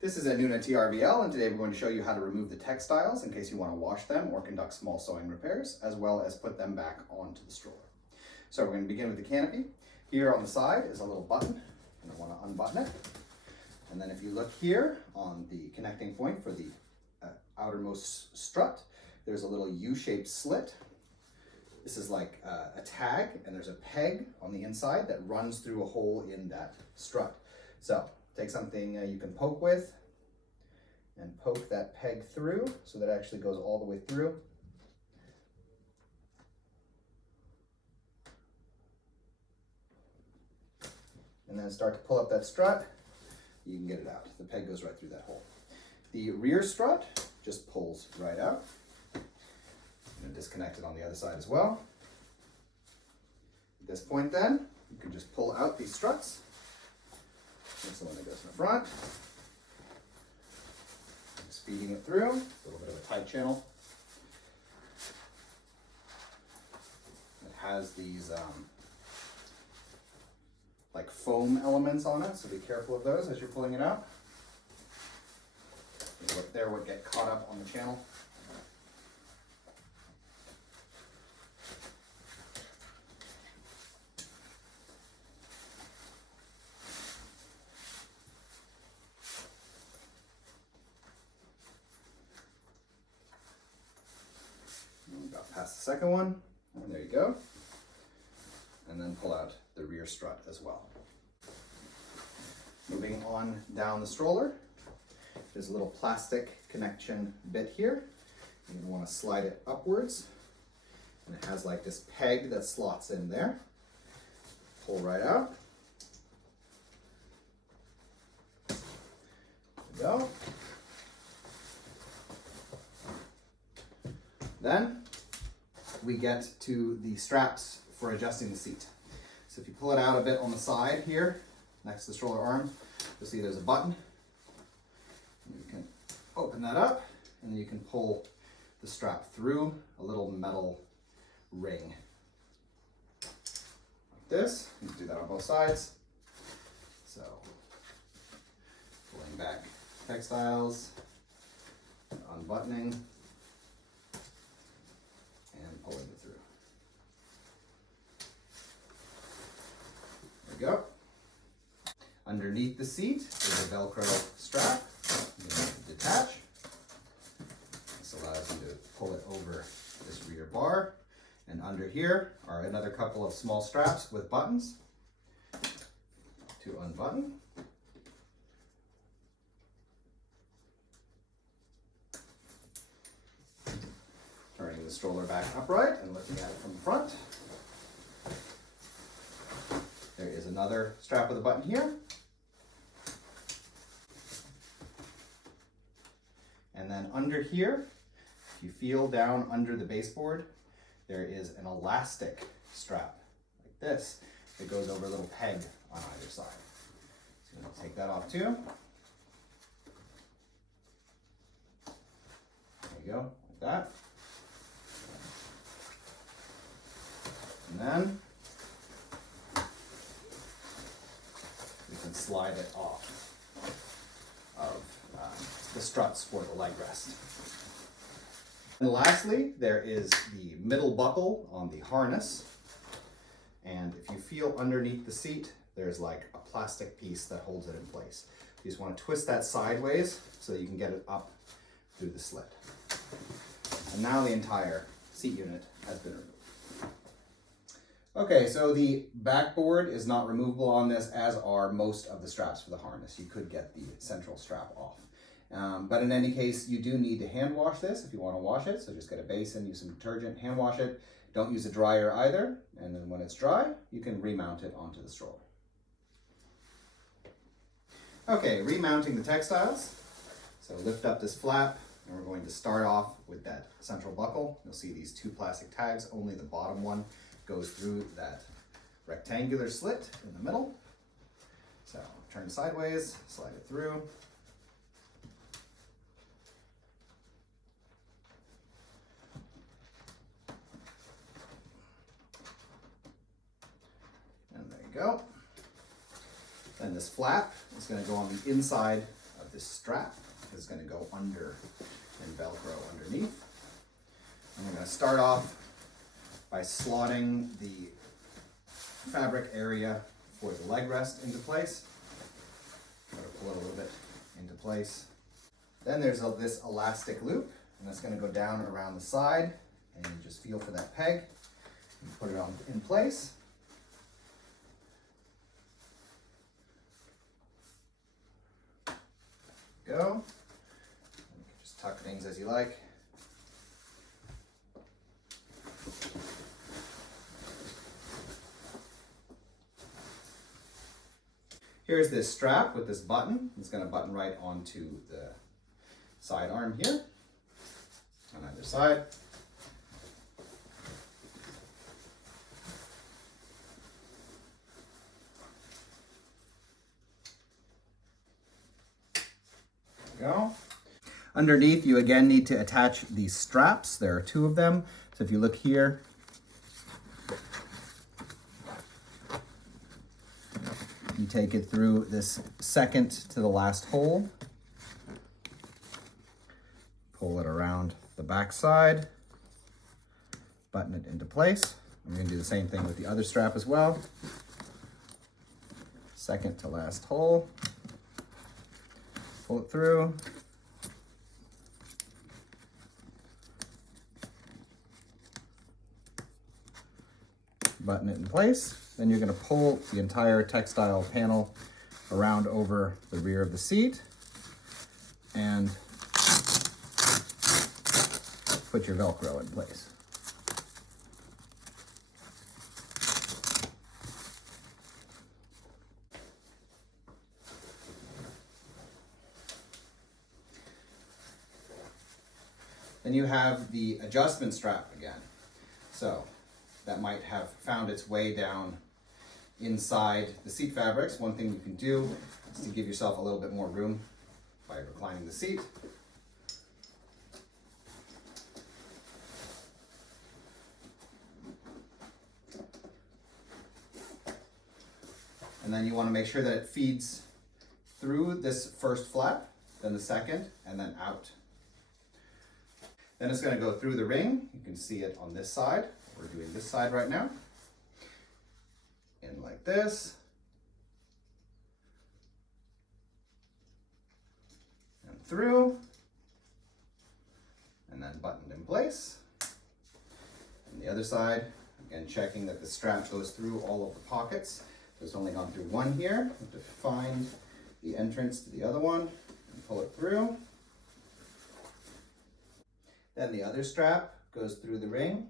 This is a Nuna TRVL, and today we're going to show you how to remove the textiles in case you want to wash them or conduct small sewing repairs, as well as put them back onto the stroller. So we're going to begin with the canopy. Here on the side is a little button, and I want to unbutton it. And then if you look here on the connecting point for the outermost strut, there's a little U-shaped slit. This is like a tag, and there's a peg on the inside that runs through a hole in that strut. So take something you can poke with and poke that peg through so that it actually goes all the way through. And then start to pull up that strut. You can get it out. The peg goes right through that hole. The rear strut just pulls right out. And disconnect it on the other side as well. At this point then, you can just pull out these struts. That's the one that goes in the front. Just feeding it through. It's a little bit of a tight channel. It has these like foam elements on it, so be careful of those as you're pulling it out. There would get caught up on the channel. Got past the second one, and there you go. And then pull out the rear strut as well. Moving on down the stroller, there's a little plastic connection bit here. You're gonna want to slide it upwards, and it has like this peg that slots in there. Pull right out. There we go. Then we get to the straps for adjusting the seat. So if you pull it out a bit on the side here, next to the stroller arm, you'll see there's a button. And you can open that up, and then you can pull the strap through a little metal ring. Like this. You can do that on both sides. So, pulling back textiles, unbuttoning, and pulling it through. There we go. Underneath the seat is a Velcro strap. You can detach. This allows you to pull it over this rear bar. And under here are another couple of small straps with buttons to unbutton. Turning the stroller back upright and looking at it from the front. There is another strap with a button here. And then under here, if you feel down under the baseboard, there is an elastic strap like this that goes over a little peg on either side. So I'm going to take that off too. There you go, like that. And then we can slide it off of the struts for the leg rest. And lastly, there is the middle buckle on the harness. And if you feel underneath the seat, there's like a plastic piece that holds it in place. You just want to twist that sideways so that you can get it up through the slit. And now the entire seat unit has been removed. Okay, so the backboard is not removable on this, as are most of the straps for the harness. You could get the central strap off. But in any case, you do need to hand wash this if you want to wash it. So just get a basin, use some detergent, hand wash it. Don't use a dryer either. And then when it's dry, you can remount it onto the stroller. Okay, remounting the textiles. So lift up this flap, and we're going to start off with that central buckle. You'll see these two plastic tags, only the bottom one goes through that rectangular slit in the middle. So turn sideways, slide it through. And there you go. Then this flap is going to go on the inside of this strap is going to go under and Velcro underneath. And we're going to start off by slotting the fabric area for the leg rest into place. I'm going to pull it a little bit into place. Then there's this elastic loop, and that's going to go down around the side, and you just feel for that peg and put it on in place. Go. And you can just tuck things as you like. Here's this strap with this button. It's going to button right onto the side arm here on either side. There we go. Underneath, you again need to attach these straps. There are 2 of them. So if you look here, you take it through this second to the last hole, pull it around the back side, button it into place. I'm going to do the same thing with the other strap as well. Second to last hole, pull it through, button it in place. Then you're going to pull the entire textile panel around over the rear of the seat and put your Velcro in place. Then you have the adjustment strap again. So that might have found its way down inside the seat fabrics. One thing you can do is to give yourself a little bit more room by reclining the seat. And then you want to make sure that it feeds through this first flap, then the second, and then out. Then it's going to go through the ring. You can see it on this side. We're doing this side right now. In like this. And through. And then buttoned in place. And the other side, again checking that the strap goes through all of the pockets. So it's only gone through one here. You have to find the entrance to the other one and pull it through. Then the other strap goes through the ring.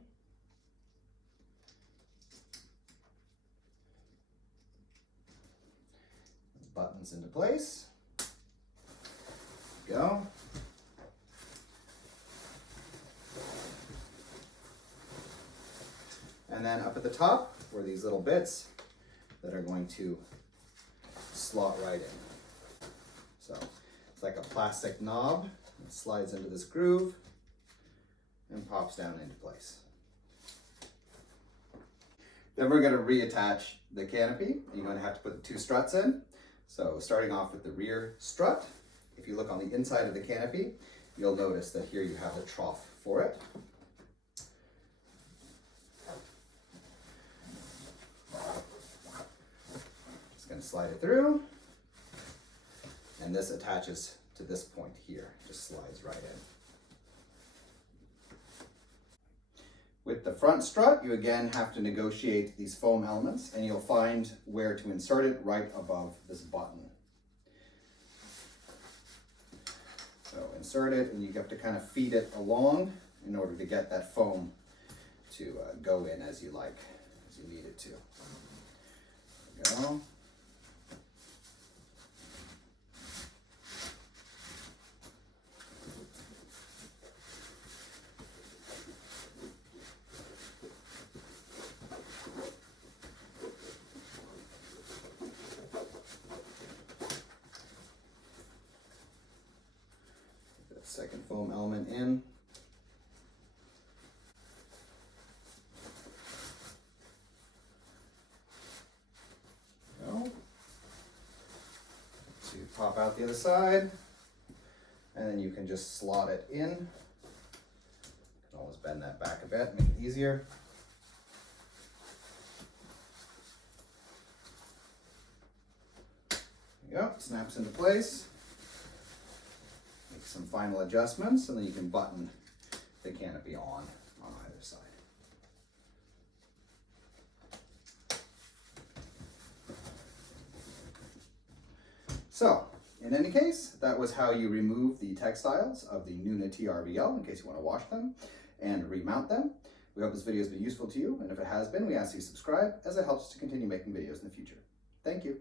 Buttons into place. Go. And then up at the top were these little bits that are going to slot right in. So it's like a plastic knob. It slides into this groove and pops down into place. Then we're going to reattach the canopy. You're going to have to put the 2 struts in. So starting off with the rear strut, if you look on the inside of the canopy, you'll notice that here you have the trough for it. Just going to slide it through, and this attaches to this point here, just slides right in. With the front strut, you again have to negotiate these foam elements, and you'll find where to insert it right above this button. So insert it, and you have to kind of feed it along in order to get that foam to go in as you like, as you need it to. There we go. Second foam element in. Go. To pop out the other side. And then you can just slot it in. You can always bend that back a bit, make it easier. There you go, snaps into place. Make some final adjustments, and then you can button the canopy on either side. So, in any case, that was how you remove the textiles of the Nuna TRVL in case you want to wash them and remount them. We hope this video has been useful to you, and if it has been, we ask you to subscribe as it helps us to continue making videos in the future. Thank you.